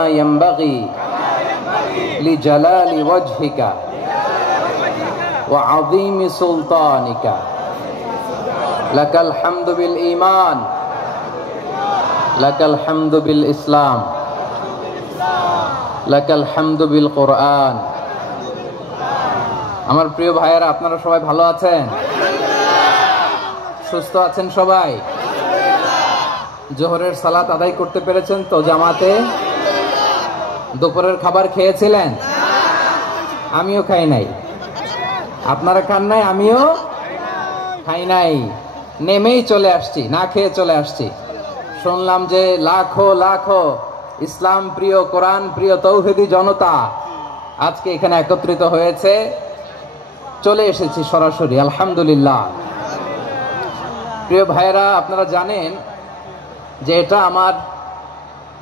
ينبغي لجلال وجهك وعظيم سلطانك لك الحمد بالإيمان لك الحمد بالإسلام لك الحمد بالقرآن। আমার প্রিয় ভাইয়েরা, আপনারা সবাই ভালো আছেন? সুস্থ আছেন সবাই? জোহরের সালাত আদায় করতে পেরেছেন তো জামাতে? দুপুরের খাবার খেয়েছিলেন? আমিও খাই নাই। আপনারা খান নাই? আমিও খাই নাই। নেমেই চলে আসছি, না খেয়ে চলে আসছি। শুনলাম যে লাখো লাখো ইসলাম প্রিয়, কোরআন প্রিয় তৌহিদি জনতা আজকে এখানে একত্রিত হয়েছে। চলে এসেছি সরাসরি, আলহামদুলিল্লাহ। প্রিয় ভাইয়েরা, আপনারা জানেন যে এটা আমার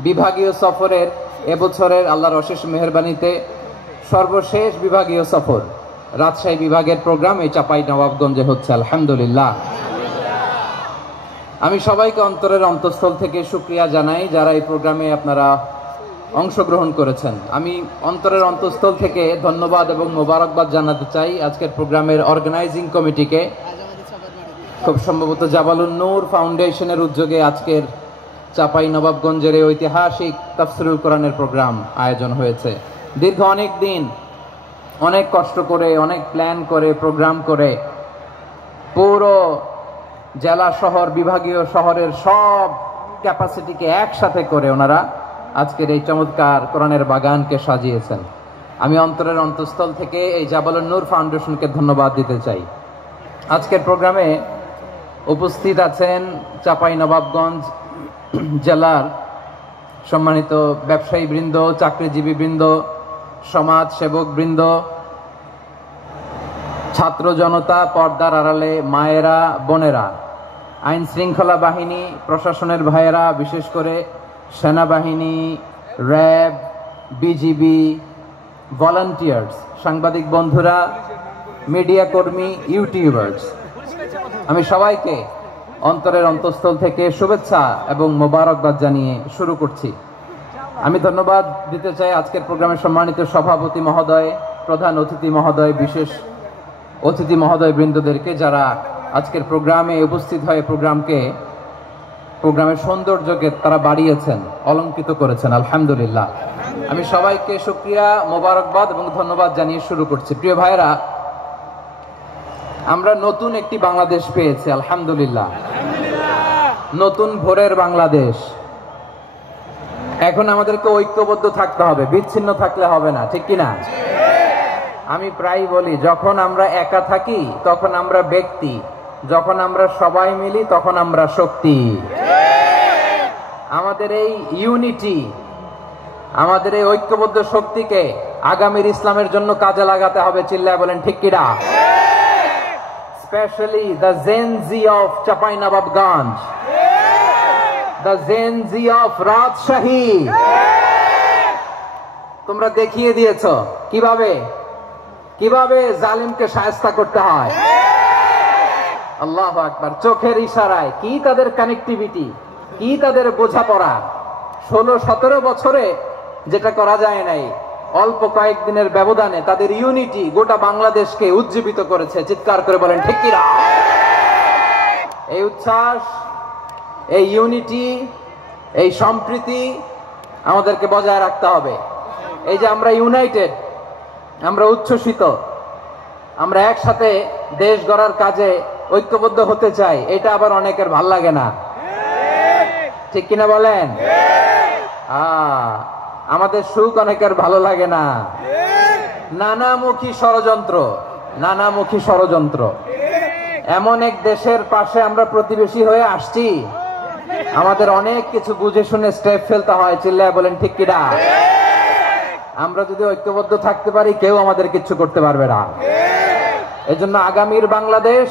বিভাগীয় সফরের, এবছরের আল্লাহর অশেষ মেহেরবানিতে সর্বশেষ বিভাগীয় সফর। রাজশাহী বিভাগের প্রোগ্রাম এই চাপাই নবাবগঞ্জে হচ্ছে, আলহামদুলিল্লাহ। আমি সবাইকে অন্তরের অন্তঃস্থল থেকে শুকরিয়া জানাই যারা এই প্রোগ্রামে আপনারা অংশগ্রহণ করেছেন। আমি অন্তরের অন্তঃস্থল থেকে ধন্যবাদ এবং মোবারকবাদ জানাতে চাই আজকের প্রোগ্রামের অর্গানাইজিং কমিটিকে। খুব সম্ভবত জাবালুন নূর ফাউন্ডেশনের উদ্যোগে আজকের চাপাই নবাবগঞ্জের এই ঐতিহাসিক তাফসিরুল কোরআনের প্রোগ্রাম আয়োজন হয়েছে। দীর্ঘ অনেক দিন অনেক কষ্ট করে, অনেক প্ল্যান করে, প্রোগ্রাম করে পুরো জেলা শহর, বিভাগীয় শহরের সব ক্যাপাসিটিকে একসাথে করে ওনারা আজকের এই চমৎকার কোরআনের বাগানকে সাজিয়েছেন। আমি অন্তরের অন্তঃস্থল থেকে এই জাবালুন নূর ফাউন্ডেশনকে ধন্যবাদ দিতে চাই। আজকের প্রোগ্রামে উপস্থিত আছেন চাপাই নবাবগঞ্জ জেলার সম্মানিত ব্যবসায়ী বৃন্দ, চাকরিজীবী বৃন্দ, সমাজ সেবক বৃন্দ, ছাত্র জনতা, পর্দার আড়ালে মায়েরা, বোনেরা, আইন শৃঙ্খলা বাহিনী, প্রশাসনের ভাইয়েরা, বিশেষ করে সেনাবাহিনী, র্যাব, বিজিবি, ভলান্টিয়ার্স, সাংবাদিক বন্ধুরা, মিডিয়া কর্মী, ইউটিউবার্স, আমি সবাইকে অন্তরের অন্তঃস্থল থেকে শুভেচ্ছা এবং মোবারকবাদ জানিয়ে শুরু করছি। আমি ধন্যবাদ দিতে চাই আজকের প্রোগ্রামের সম্মানিত সভাপতি মহোদয়, প্রধান অতিথি মহোদয়, বিশেষ অতিথি মহোদয় বৃন্দদেরকে যারা আজকের প্রোগ্রামে উপস্থিত হয়ে প্রোগ্রামের সৌন্দর্যকে তারা বাড়িয়েছেন, অলঙ্কৃত করেছেন, আলহামদুলিল্লাহ। আমি সবাইকে শুকরিয়া, মোবারকবাদ এবং ধন্যবাদ জানিয়ে শুরু করছি। প্রিয় ভাইয়েরা, আমরা নতুন একটি বাংলাদেশ পেয়েছি, আলহামদুলিল্লাহ। নতুন ভোরের বাংলাদেশ। এখন আমাদেরকে ঐক্যবদ্ধ থাকতে হবে, বিচ্ছিন্ন থাকলে হবে না, ঠিক কিনা? আমি প্রায় বলি, যখন আমরা একা থাকি তখন আমরা ব্যক্তি, যখন আমরা সবাই মিলি তখন আমরা শক্তি। আমাদের এই ইউনিটি, আমাদের এই ঐক্যবদ্ধ শক্তিকে আগামীর ইসলামের জন্য কাজে লাগাতে হবে। চিল্লায় বলেন ঠিক কিনা? Especially the Gen Z of Chapainawabganj, the Gen Z of Rajshahi. তোমরা দেখিয়ে দিয়েছো কিভাবে জালিমকে শায়েস্তা করতে হয়। আল্লাহু আকবার। চোখের ইশারায় কি তাদের কানেক্টিভিটি, কি তাদের বোঝাপড়া। 16-17 বছরে যেটা করা যায় নাই, অল্প কয়েকদিনের ব্যবধানে তাদের ইউনিটি গোটা বাংলাদেশকে উজ্জীবিত করেছে। চিৎকার করে বলেন ঠিক কিনা? এই উচ্ছ্বাস, এই ইউনিটি, এই সম্প্রীতি আমাদেরকে বজায় রাখতে হবে। এই যে আমরা ইউনাইটেড, আমরা উচ্ছ্বসিত, আমরা একসাথে দেশ গড়ার কাজে ঐক্যবদ্ধ হতে চাই, এটা আবার অনেকের ভাল লাগে না, ঠিক কিনা বলেন? আমাদের সুখ অনেকের ভালো লাগে না। নানামুখী ষড়যন্ত্র। এমন এক দেশের পাশে আমরা প্রতিবেশী হয়ে আসছি, আমাদের অনেক কিছু বুঝে শুনে স্টেপ ফেলতে হয়। চিল্লায় বলেন ঠিক কিনা? আমরা যদি ঐক্যবদ্ধ থাকতে পারি, কেউ আমাদের কিচ্ছু করতে পারবে না। এজন্য আগামীর বাংলাদেশ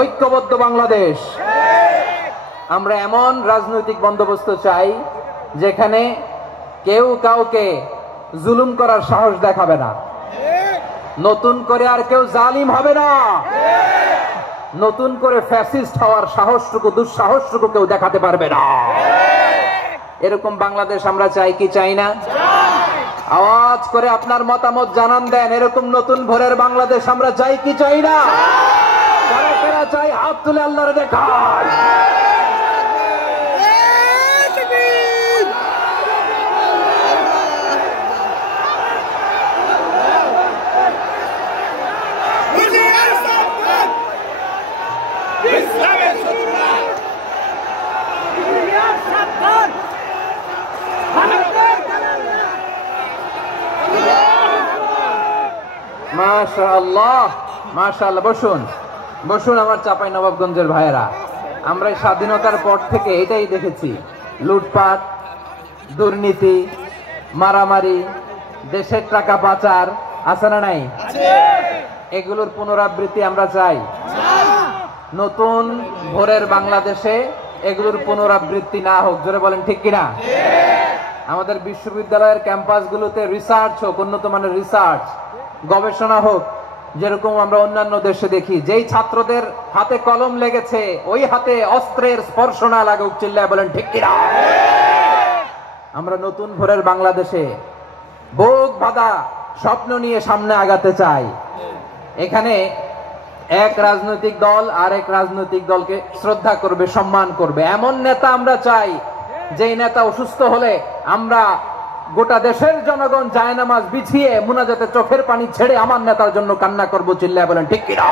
ঐক্যবদ্ধ বাংলাদেশ। আমরা এমন রাজনৈতিক বন্দোবস্ত চাই যেখানে কেউ কাউকে জুলুম করার সাহস দেখাবে না। নতুন করে আর কেউ জালিম হবে না। নতুন করে ফ্যাসিস্ট হওয়ার সাহসটুকু, দুঃসাহসটুকু কেউ দেখাতে পারবে না। এরকম বাংলাদেশ আমরা চাই কি চাই না? আওয়াজ করে আপনার মতামত জানান দেন, এরকম নতুন ভোরের বাংলাদেশ আমরা চাই কি চাই না? কারা কারা চাই হাত তুলে আল্লাহর দেখায়। মাশাআল্লাহ মাশাআল্লাহ। বসুন বসুন আমার চাঁপাইনবাবগঞ্জের ভাইয়েরা, আমরা স্বাধীনতার পর থেকে এটাই দেখেছি, লুটপাট, দুর্নীতি, মারামারি, দেশের টাকা পাচার আছে না নাই? এগুলোর পুনরাবৃত্তি আমরা চাই। নতুন ভোরের বাংলাদেশে এগুলোর পুনরাবৃত্তি না হোক, জোরে বলেন ঠিক কিনা? আমাদের বিশ্ববিদ্যালয়ের ক্যাম্পাসগুলোতে রিসার্চ হোক, উন্নত মানের রিসার্চ, গবেষণা হোক, যেরকম আমরা অন্যান্য দেশে দেখি। যেই ছাত্রদের হাতে কলম লেগেছে ওই হাতে অস্ত্রের স্পর্শ না লাগুক, চিল্লায় বলেন ঠিক কিনা? আমরা নতুন ভোরের বাংলাদেশে বুক বাঁধা স্বপ্ন নিয়ে সামনে আগাতে চাই। এখানে এক রাজনৈতিক দল আরেক রাজনৈতিক দলকে শ্রদ্ধা করবে, সম্মান করবে, এমন নেতা আমরা চাই যেই নেতা অসুস্থ হলে আমরা গোটা দেশের জনগণ জায়নামাজ বিছিয়ে মুনাজাতে চোখের পানি ছেড়ে আমার নেতার জন্য কান্না করব, চিল্লায় বলেন ঠিক কিনা?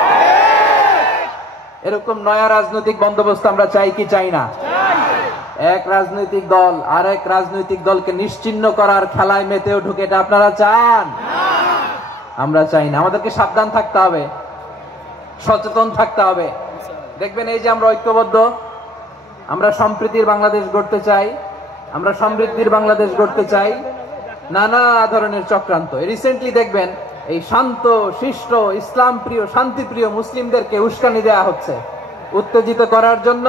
এরকম নয়া রাজনৈতিক বন্দোবস্ত আমরা চাই কি চাই না? এক রাজনৈতিক দল আরেক রাজনৈতিক দলকে নিশ্চিহ্ন করার খেলায় মেতেও ঢুকে, এটা আপনারা চান? আমরা চাই না। আমাদেরকে সাবধান থাকতে হবে, সচেতন থাকতে হবে। দেখবেন এই যে আমরা ঐক্যবদ্ধ, আমরা সম্প্রীতির বাংলাদেশ গড়তে চাই, আমরা সমৃদ্ধির বাংলাদেশ গড়তে চাই, নানা ধরনের চক্রান্ত। রিসেন্টলি দেখবেন এই শান্ত শিষ্ট ইসলাম প্রিয় শান্তিপ্রিয় মুসলিমদেরকে উস্কানি দেয়া হচ্ছে, উত্তেজিত করার জন্য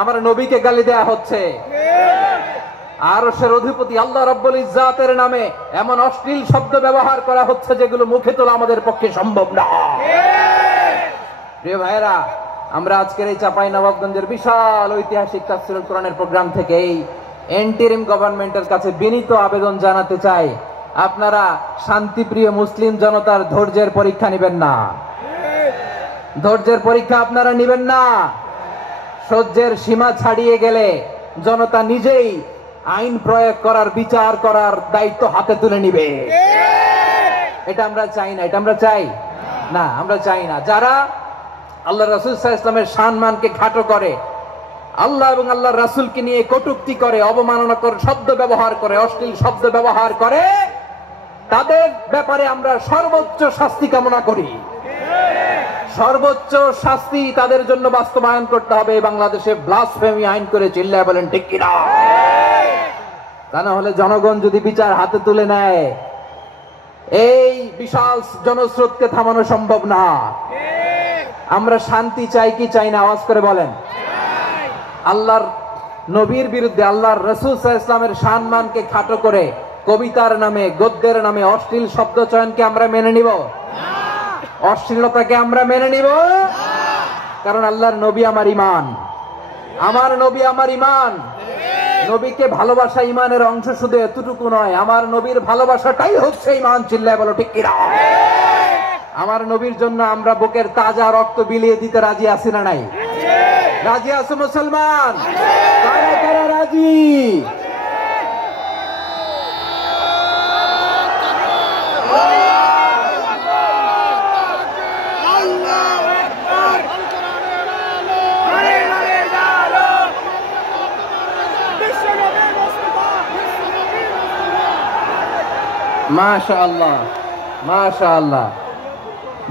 আমার নবীকে গালি দেয়া হচ্ছে। আরশের অধিপতি আল্লাহ রাব্বুল ইজ্জাতের নামে এমন অশ্লীল শব্দ ব্যবহার করা হচ্ছে যেগুলো মুখে তোলা আমাদের পক্ষে সম্ভব না। প্রিয় ভাইরা, আমরা আজকের এই চাঁপাইনবাবগঞ্জের বিশাল ঐতিহাসিক তাফসীরুল কোরআনের প্রোগ্রাম থেকে এই এন্টিরিম গভর্নমেন্টের কাছে বিনীত আবেদন জানাতে চাই, আপনারা শান্তিপ্রিয় মুসলিম জনতার ধৈর্যের পরীক্ষা নেবেন না। ধৈর্যের পরীক্ষা আপনারা নেবেন না। সহ্যের সীমা ছাড়িয়ে গেলে জনতা নিজেই আইন প্রয়োগ করার, বিচার করার দায়িত্ব হাতে তুলে নিবে। এটা আমরা চাই না, এটা আমরা চাই না, আমরা চাই না। যারা আল্লাহ রাসূল সাল্লাল্লাহু আলাইহি ওয়াসাল্লামের সম্মানকে খাটো করে, আল্লাহ এবং আল্লাহর রাসূলকে নিয়ে কটূক্তি করে, অবমাননা করে, শব্দ ব্যবহার করে, অশ্লীল শব্দ ব্যবহার করে, তাদের ব্যাপারে আমরা সর্বোচ্চ শাস্তি কামনা করি। সর্বোচ্চ শাস্তি তাদের জন্য বাস্তবায়ন করতে হবে। বাংলাদেশে ব্লাসফেমি আইন করে, চিল্লায় বলেন ঠিক কিনা? তা না হলে জনগণ যদি বিচার হাতে তুলে নেয়, এই বিশাল জনস্রোতকে থামানো সম্ভব না। আমরা শান্তি চাই কি চাই না? আওয়াজ করে বলেন। আল্লাহর নবীর বিরুদ্ধে, আল্লাহর রাসূল সাল্লাল্লাহু আলাইহি ওয়াসাল্লামের সম্মানকে খাটো করে কবিতার নামে, গদ্যের নামে অশ্লীল শব্দ চয়নকে আমরা মেনে নিব? অশ্লীলতাকে আমরা মেনে নিব? কারণ আল্লাহর নবী আমার ঈমান, আমার নবী আমার ঈমান। নবীকে ভালোবাসা ঈমানের অংশ, শুধু এতটুকু নয়, আমার নবীর ভালোবাসাটাই হচ্ছে ঈমান, চিল্লায় বলো ঠিক কিনা? আমার নবীর জন্য আমরা বুকের তাজা রক্ত বিলিয়ে দিতে রাজি আছি না নাই? রাজি আছো মুসলমান? কারা কারা রাজি? মাশাআল্লাহ মাশাআল্লাহ।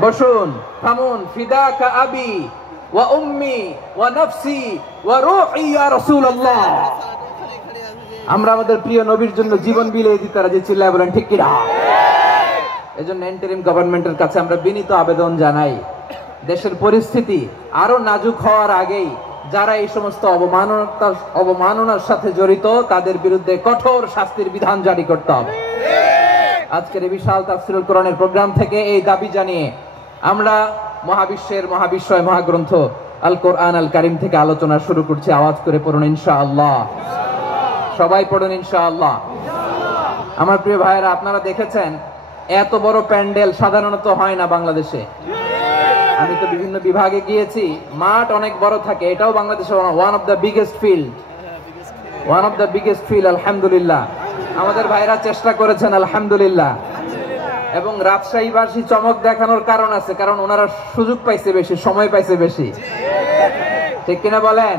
বসুন, থামুন। ফিদাকা আবি ওয়া উম্মি ওয়া নফসি ওয়া রূহি ইয়া রাসূলুল্লাহ। আমরা আমাদের প্রিয় নবীর জন্য জীবন বিলিয়ে দিতে রাজি, চিল্লায় বলেন ঠিক কিনা? এজন্য ইন্টারিম গভর্নমেন্টের কাছে আমরা বিনীত আবেদন জানাই, দেশের পরিস্থিতি আরো নাজুক হওয়ার আগেই যারা এই সমস্ত অবমাননার সাথে জড়িত তাদের বিরুদ্ধে কঠোর শাস্তির বিধান জারি করতে হবে। আজকের এই বিশাল তাফসীরুল কোরআনের প্রোগ্রাম থেকে এই দাবি জানিয়ে আমরা মহাবিশ্বের মহাবিশ্বয় মহাগ্রন্থ আল কোরআন আল কারীম থেকে আলোচনা শুরু করছি। আওয়াজ করে পড়ুন ইনশাআল্লাহ। সবাই পড়ুন ইনশাআল্লাহ। আমার প্রিয় ভাইয়েরা, আপনারা দেখেছেন এত বড় প্যান্ডেল সাধারণত হয় না বাংলাদেশে। আমি তো বিভিন্ন বিভাগে গিয়েছি, মাঠ অনেক বড় থাকে। এটাও বাংলাদেশে one of the biggest field. আলহামদুলিল্লাহ, আমাদের ভাইরা চেষ্টা করেছেন আলহামদুলিল্লাহ। এবং রাজশাহীবাসী চমক দেখানোর কারণ আছে, কারণ ওনারা সুযোগ পাইছে বেশি, সময় পাইছে বেশি, ঠিক কিনা বলেন?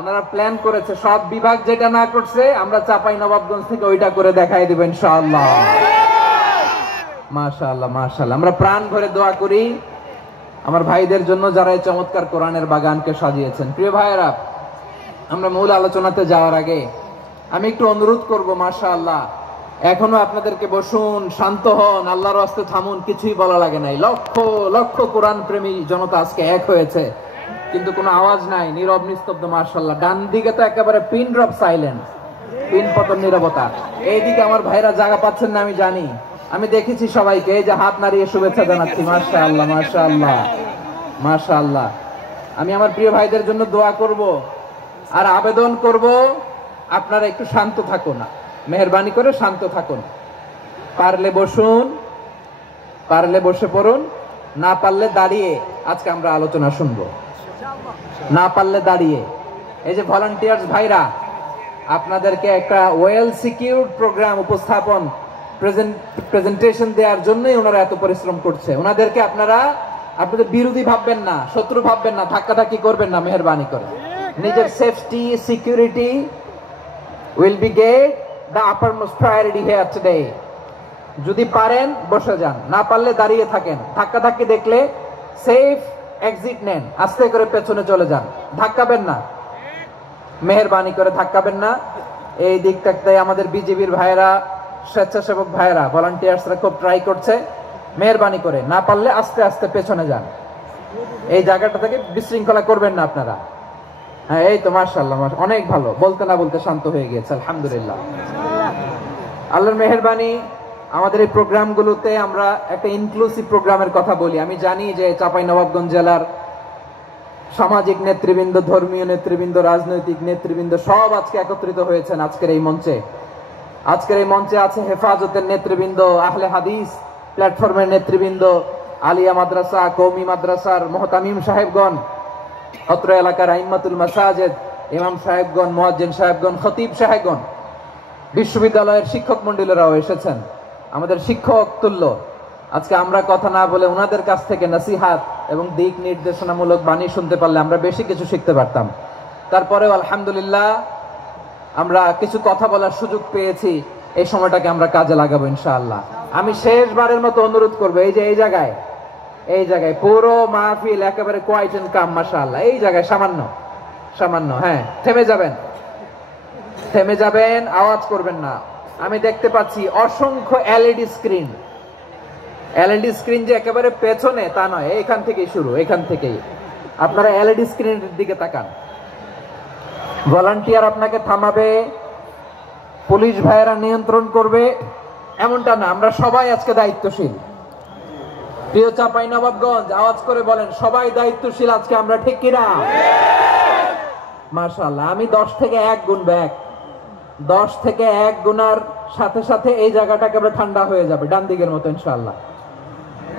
ওনারা প্ল্যান করেছে, সব বিভাগ যেটা না করছে আমরা চাঁপাইনবাবগঞ্জ থেকে ওইটা করে দেখাই দেব ইনশাআল্লাহ। মাশাআল্লাহ মাশাআল্লাহ। আমরা প্রাণ ভরে দোয়া করি আমার ভাইদের জন্য যারা এই চমৎকার কোরআনের বাগানকে সাজিয়েছেন। প্রিয় ভাইয়েরা, আমরা মূল আলোচনাতে যাওয়ার আগে আমি একটু অনুরোধ করব, মাশাআল্লাহ এখনো আপনাদেরকে বসুন, শান্ত হন, আল্লাহর রাস্তে থামুন, কিছুই বলা লাগে নাই। লক্ষ লক্ষ কোরআন প্রেমী জনতা আজকে এক হয়েছে, কিন্তু কোনো আওয়াজ নাই, নীরব নিস্তব্ধ। মাশাআল্লাহ, ডান দিকে তো একেবারে পিন ড্রপ সাইলেন্স, পিন পতন নীরবতা। এইদিকে আমার ভাইরা জায়গা পাচ্ছেন না আমি জানি, আমি দেখেছি সবাইকে, এই যে হাত নাড়িয়ে শুভেচ্ছা জানাচ্ছি। মাশাআল্লাহ মাশাআল্লাহ মাশাআল্লাহ। আমি আমার প্রিয় ভাইদের জন্য দোয়া করব আর আবেদন করব, আপনারা একটু শান্ত থাকুন, মেহেরবানি করে শান্ত থাকুন। পারলে বসুন, পারলে বসে পড়ুন, না পারলে দাঁড়িয়ে আজকে আমরা আলোচনা শুনবো, না পারলে দাঁড়িয়ে। এই যে ভলান্টিয়ার্স ভাইরা, আপনাদেরকে একটা ওয়েল সিকিউরড প্রোগ্রাম উপস্থাপন প্রেজেন্টেশন দেওয়ার জন্যই ওনারা এত পরিশ্রম করছে। ওনাদেরকে আপনারা আপনাদের বিরোধী ভাববেন না, শত্রু ভাববেন না, ধাক্কাধাক্কি করবেন না, মেহেরবানি করে। নিজের safety security will be gave the uppermost priority here today. যদি পারেন বসে যান, না পারলে দাঁড়িয়ে থাকেন। ধাক্কাধাক্কি দেখলে সেফ এক্সিট নেন, আস্তে করে পেছনে চলে যান, ধাক্কাবেন না, মেহেরবানি করে ধাক্কাবেন না। এই দিকটাতে আমাদের বিজেপির ভাইয়েরা, স্বেচ্ছাসেবক ভাইয়েরা, ভলান্টিয়ার্সরা খুব ট্রাই করছে। মেহেরবানি করে না পারলে আস্তে আস্তে পেছনে যান, এই জায়গাটা থেকে বিশৃঙ্খলা করবেন না আপনারা। হ্যাঁ, এই তো মাশাআল্লাহ, অনেক ভালো, বলতে না বলতে শান্ত হয়ে গিয়েছে, আলহামদুলিল্লাহ। আল্লাহর মেহেরবানি, আমাদের এই প্রোগ্রামগুলোতে আমরা একটা ইনক্লুসিভ প্রোগ্রামের কথা বলি। আমি জানি যে চাঁপাইনবাবগঞ্জ জেলার সামাজিক নেতৃবৃন্দ, ধর্মীয় নেতৃবৃন্দ, রাজনৈতিক নেতৃবৃন্দ সব আজকে একত্রিত হয়েছেন আজকের এই মঞ্চে। আজকের এই মঞ্চে আছে হেফাজতের নেতৃবৃন্দ, আহলে হাদিস প্ল্যাটফর্মের নেতৃবৃন্দ, আলিয়া মাদ্রাসা, কওমি মাদ্রাসার মুহতামিম সাহেবগণ, অত্র এলাকার আইম্মাতুল মাসাজিদ, ইমাম সাহেবগণ, মুয়াজ্জিন সাহেবগণ, খতিব সাহেবগণ, বিশ্ববিদ্যালয়ের শিক্ষক মন্ডলীরাও এসেছেন, আমাদের শিক্ষক তুল্য। আজকে আমরা কথা না বলে ওনাদের কাছ থেকে নসিহাত এবং দিক নির্দেশনামূলক বাণী শুনতে পারলে আমরা বেশি কিছু শিখতে পারতাম। তারপরেও আলহামদুলিল্লাহ আমরা কিছু কথা বলার সুযোগ পেয়েছি, এই সময়টাকে আমরা কাজে লাগাবো ইনশাআল্লাহ। আমি শেষবারের মতো অনুরোধ করবো, এই যে এই জায়গায় পুরো মাহফিল একেবারে কোয়াইট এন্ড কাম, মাশাআল্লাহ। এই জায়গায় সামান্য হ্যাঁ, থেমে যাবেন, আওয়াজ করবেন না। আমি দেখতে পাচ্ছি অসংখ্য এলইডি স্ক্রিন, যে একেবারে পেছনে তা নয়, এখান থেকেই শুরু, এখান থেকেই আপনারা এলইডি স্ক্রিনের দিকে তাকান। ভলান্টিয়ার আপনাকে থামাবে, পুলিশ ভাইয়েরা নিয়ন্ত্রণ করবে, এমনটা না। আমরা সবাই আজকে দায়িত্বশীল। প্রিয় চাঁপাইনবাবগঞ্জ, আওয়াজ করে বলেন, সবাই দায়িত্বশীল আজকে আমরা, ঠিক কিনা? মাশাআল্লাহ। আমি 10 থেকে 1 গুনবো, 10 থেকে 1 গুনার সাথে সাথে এই জায়গাটা একেবারে ঠান্ডা হয়ে যাবে, ডান দিকের মতো ইনশাআল্লাহ।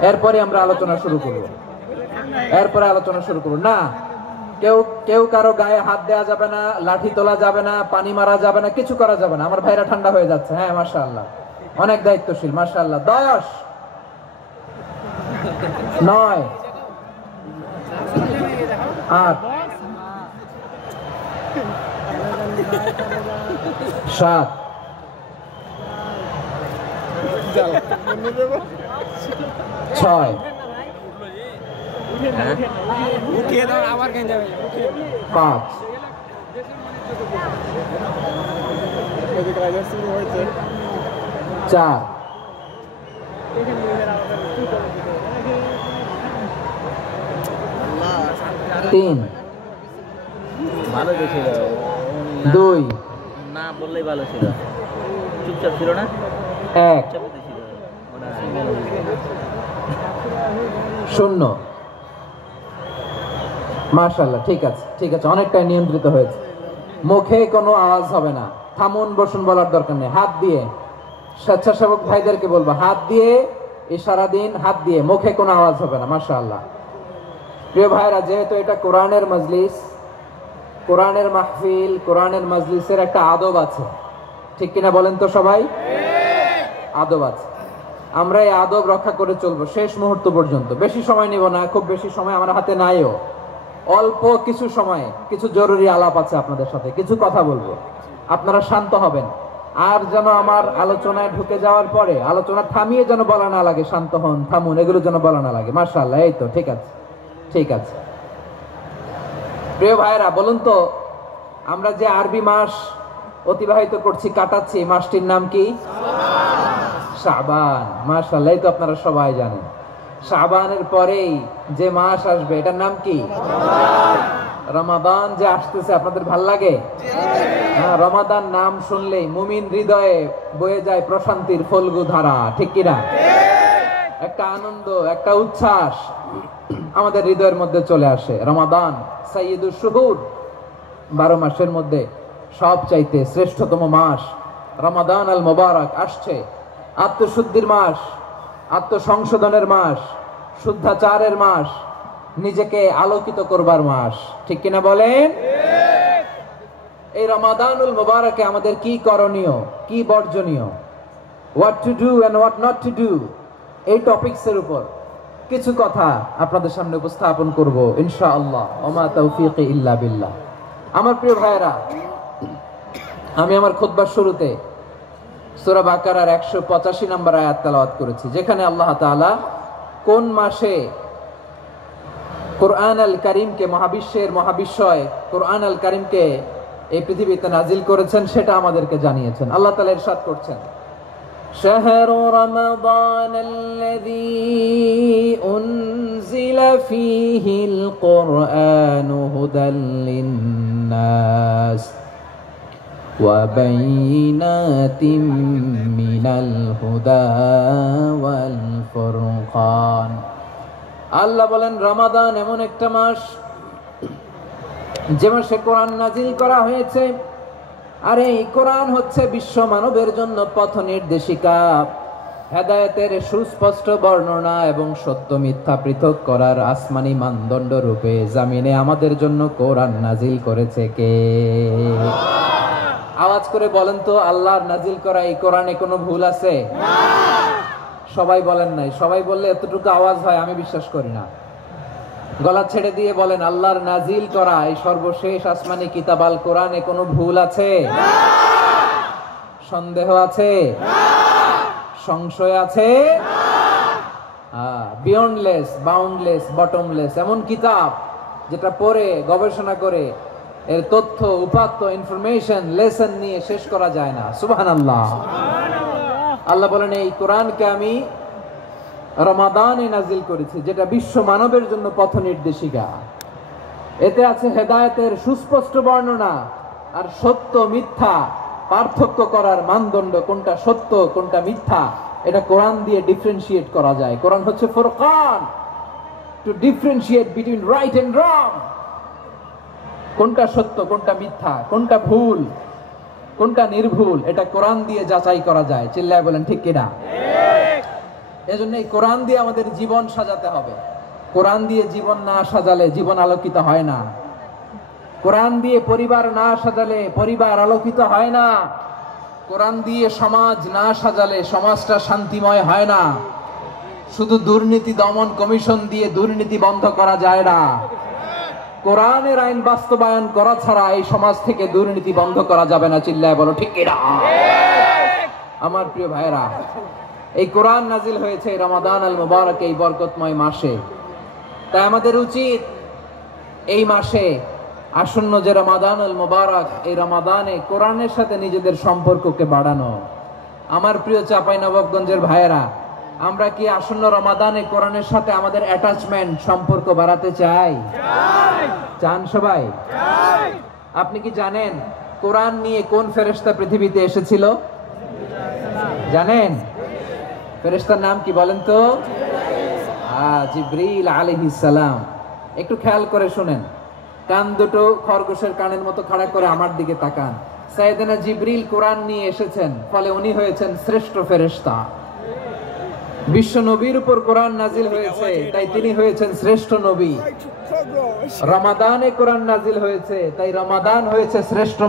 এরপরে আমরা আলোচনা শুরু করব। না, কেউ কারো গায়ে হাত দেওয়া যাবে না, লাঠি তোলা যাবে না, পানি মারা যাবে না, কিছু করা যাবে না। আমার ভাইরা ঠান্ডা হয়ে যাচ্ছে। হ্যাঁ মাশাআল্লাহ, অনেক দায়িত্বশীল, মাশাআল্লাহ। 10, 9, 8, 7, 6, 5, 4, 3, ভালো ছিল, 2, না বললেই ভালো ছিল, চুপচাপ ছিল না, 1, 0। মাশাআল্লাহ, ঠিক আছে, অনেকটাই নিয়ন্ত্রিত হয়েছে। মুখে কোনো আওয়াজ হবে না, থামুন বসুন বলার দরকার নেই, হাত দিয়ে। স্বেচ্ছাসেবক ভাইদেরকে বলবো হাত দিয়ে, ইশারা দিন, হাত দিয়ে, মুখে কোনো আওয়াজ হবে না। মাশাআল্লাহ। প্রিয় ভাইরা, যেহেতু এটা কোরআনের মজলিস, কোরআনের মাহফিল, কোরআনের মজলিসের একটা আদব আছে, ঠিক কিনা বলেন তো সবাই? আদব আছে, আমরা এই আদব রক্ষা করে চলবো শেষ মুহূর্ত পর্যন্ত। বেশি সময় নিব না, খুব বেশি সময় আমার হাতে নাইও, অল্প কিছু সময়ে কিছু জরুরি আলাপ আছে আপনাদের সাথে, কিছু কথা বলবো, আপনারা শান্ত হবেন। আর যেন আমার আলোচনায় ঢুকে যাওয়ার পরে আলোচনা থামিয়ে যেন বলা না লাগে শান্ত হন, থামুন, এগুলো যেন বলা না লাগে। মাশাআল্লাহ, এই তো ঠিক আছে, ঠিক আছে। প্রিয় ভাইরা, বলুন তো, আমরা যে আরবি মাস অতিবাহিত করছি, কাটাচ্ছি, মাসটির নাম কি? শাবান। মাশাআল্লাহ, এই তো আপনারা সবাই জানেন। শাবানের পরেই যে মাস আসবে এটার নাম কি? রমাদান। যে আসতেছে, আপনাদের ভাল লাগে? হ্যাঁ, রমাদান নাম শুনলেই মুমিন হৃদয়ে বয়ে যায় প্রশান্তির ফল্গু ধারা, ঠিক কিনা? একটা আনন্দ, একটা উচ্ছ্বাস আমাদের হৃদয়ের মধ্যে চলে আসে। রমাদান সাইয়্যিদুশ শুহুর, 12 মাসের মধ্যে সবচাইতে শ্রেষ্ঠতম মাস রমাদান আল মুবারক আসছে। আত্মশুদ্ধির মাস, আত্মসংশোধনের মাস, শুদ্ধাচারের মাস, নিজেকে আলোকিত করবার মাস, ঠিক কিনা বলেন? এই রমাদানুল মুবারকে আমাদের কি করণীয়, কি বর্জনীয়, what to do and what not to do, এই টপিকসের উপর কিছু কথা আপনাদের সামনে উপস্থাপন করব ইনশাআল্লাহ। ওমা তাওফীকি ইল্লা বিল্লাহ। আমার প্রিয় ভাইয়েরা, আমি আমার খুতবার শুরুতে সূরা বাকারার 185 নম্বর আয়াত তেলাওয়াত করেছি, যেখানে আল্লাহ তাআলা কোন মাসে কোরআন আল কারীমকে, মহাবিশ্বের মহাবিশ্বয় কোরআন আল কারীমকে এই পৃথিবীতে নাজিল করেছেন সেটা আমাদেরকে জানিয়েছেন। আল্লাহ তাআলা ইরশাদ করছেন, শাহরু রমাদান আল্লাযী উনজিলা ফীহিল কুরআনু হুদাল লিন-নাস ওয়া বাইনাতিম মিনাল হুদা ওয়াল ফুরকান। আল্লাহ বলেন, রমাদান এমন একটা মাস যে মাসে কোরআন নাজিল করা হয়েছে, আর এই কোরআন হচ্ছে বিশ্ব মানবের জন্য পথ নির্দেশিকা, হেদায়েতের সুস্পষ্ট বর্ণনা এবং সত্য মিথ্যা পৃথক করার আসমানি মানদণ্ড রূপে জামিনে আমাদের জন্য কোরআন নাজিল করেছে কে? আওয়াজ করে বলেন তো, আল্লাহর নাজিল করা এই কোরআনে কোনো ভুল আছে? সবাই বলেন নাই। সবাই বললে এতটুকু আওয়াজ হয়, আমি বিশ্বাস করি না। গলা ছেড়ে দিয়ে বলেন, আল্লাহর নাজিল করা এই সর্বশেষ আসমানি কিতাব আল কোরআনে কোনো ভুল আছে? সন্দেহ আছে? সংশয় আছে? বিয়ন্ডলেস, বাউন্ডলেস, বটমলেস, এমন কিতাব যেটা পড়ে গবেষণা করে এর তথ্য, উপাত্ত, ইনফরমেশন, লেসন নিয়ে শেষ করা যায় না। সুবহানাল্লাহ। আল্লাহ বলেন, এই কোরআনকে আমি রমাদানে নাজিল করেছি, যেটা বিশ্ব মানবের জন্য পথ নির্দেশিকা। এতে আছে হেদায়েতের সুস্পষ্ট বর্ণনা আর সত্য মিথ্যা পার্থক্য করার মানদণ্ড, কোনটা সত্য কোনটা মিথ্যা এটা কোরআন দিয়ে ডিফারেন্সিয়েট করা যায়। কোরআন হচ্ছে ফুরকান, to differentiate between right and wrong. কোনটা সত্য, কোনটা মিথ্যা, কোনটা ভুল, কোনটা নির্ভুল, এটা কোরআন দিয়ে যাচাই করা যায়। চিল্লায় বলেন ঠিক কিনা? এজন্য এই কোরআন দিয়ে আমাদের জীবন সাজাতে হবে। কোরআন দিয়ে জীবন না সাজালে জীবন আলোকিত হয় না। কোরআন দিয়ে পরিবার না সাজালে পরিবার আলোকিত হয় না। কোরআন দিয়ে সমাজ না সাজালে সমাজটা শান্তিময় হয় না। শুধু দুর্নীতি দমন কমিশন দিয়ে দুর্নীতি বন্ধ করা যায় না। কোরআনের আইন বাস্তবায়ন করা ছাড়া এই সমাজ থেকে দুর্নীতি বন্ধ করা যাবে না। চিল্লায় বলো ঠিক কিনা? আমার প্রিয় ভাইরা, এই কোরআন নাজিল হয়েছে রমাদান আল মুবারক, এই বরকতময় মাসে। তাই আমাদের উচিত এই মাসে আসন্ন যে রমাদান আল মুবারক, এই রমাদানে কোরআনের সাথে নিজেদের সম্পর্ককে বাড়ানো। আমার প্রিয় চাঁপাইনবাবগঞ্জের ভাইয়েরা, আমরা কি আসন্ন রমাদানে কোরআনের সাথে আমাদের অ্যাটাচমেন্ট, সম্পর্ক বাড়াতে চাই? চান সবাই? আপনি কি জানেন কোরআন নিয়ে কোন ফেরেশতা পৃথিবীতে এসেছিল? জানেন? ফেরেশতার নাম কি বলেন তো? জিবরিল আলাইহিস সালাম। একটু খেয়াল করে শুনেন, কান দুটো খরগোশের কানের মতো খাড়া করে আমার দিকে তাকান। সাইয়েদনা জিবরিল কোরআন নিয়ে এসেছেন, ফলে উনি হয়েছেন শ্রেষ্ঠ ফেরেশতা। বিশ্ব নবীর উপর কোরআন নাজিল হয়েছে, তাই তিনি হয়েছেন শ্রেষ্ঠ নবী। রমাদানে কোরআন নাজিল হয়েছে, তাই রমাদান হয়েছে শ্রেষ্ঠ